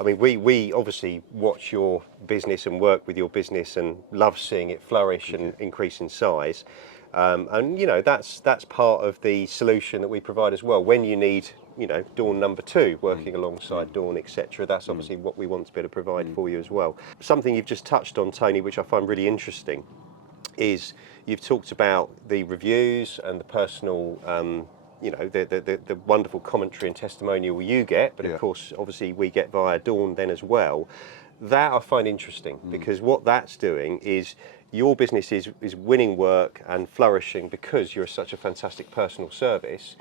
I mean, we obviously watch your business and work with your business and love seeing it flourish and increase in size. And you know, that's part of the solution that we provide as well. When you need, you know, Dawn number 2 working alongside Dawn, etc., that's obviously what we want to be able to provide for you as well. Something you've just touched on, Tony, which I find really interesting, is you've talked about the reviews and the personal, you know, the wonderful commentary and testimonial you get, but of course, obviously, we get via Dawn then as well. That I find interesting because what that's doing is your business is winning work and flourishing because you're such a fantastic personal service,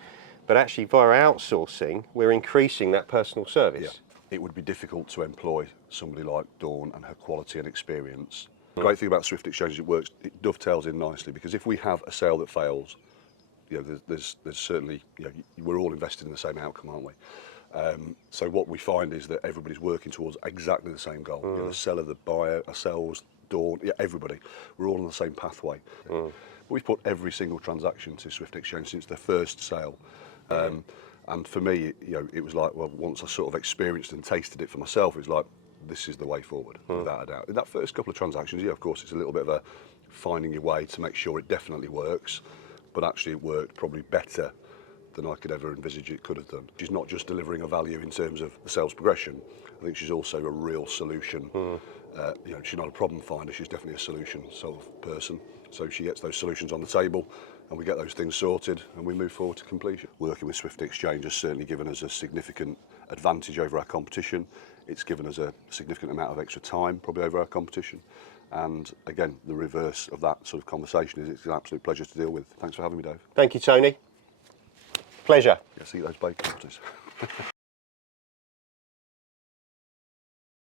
but actually via outsourcing, we're increasing that personal service. Yeah. It would be difficult to employ somebody like Dawn and her quality and experience. The great thing about Swift Exchange is it dovetails in nicely, because if we have a sale that fails, you know, there's certainly, you know, we're all invested in the same outcome, aren't we? So what we find is that everybody's working towards exactly the same goal. You know, the seller, the buyer, ourselves, Dawn, yeah, everybody. We're all on the same pathway. But we've put every single transaction to Swift Exchange since the first sale. And for me, you know, it was like, well, once I sort of experienced and tasted it for myself, it was like, this is the way forward, without a doubt. In that first couple of transactions, yeah, of course, it's a little bit of a finding your way to make sure it definitely works, but actually it worked probably better than I could ever envisage it could have done. She's not just delivering a value in terms of the sales progression, I think she's also a real solution. You know, she's not a problem finder, she's definitely a solution sort of person. So she gets those solutions on the table and we get those things sorted and we move forward to completion. Working with Swift Exchange has certainly given us a significant advantage over our competition. It's given us a significant amount of extra time probably over our competition. And again, the reverse of that sort of conversation is it's an absolute pleasure to deal with. Thanks for having me, Dave. Thank you, Tony. Pleasure. Yeah, see those bacon.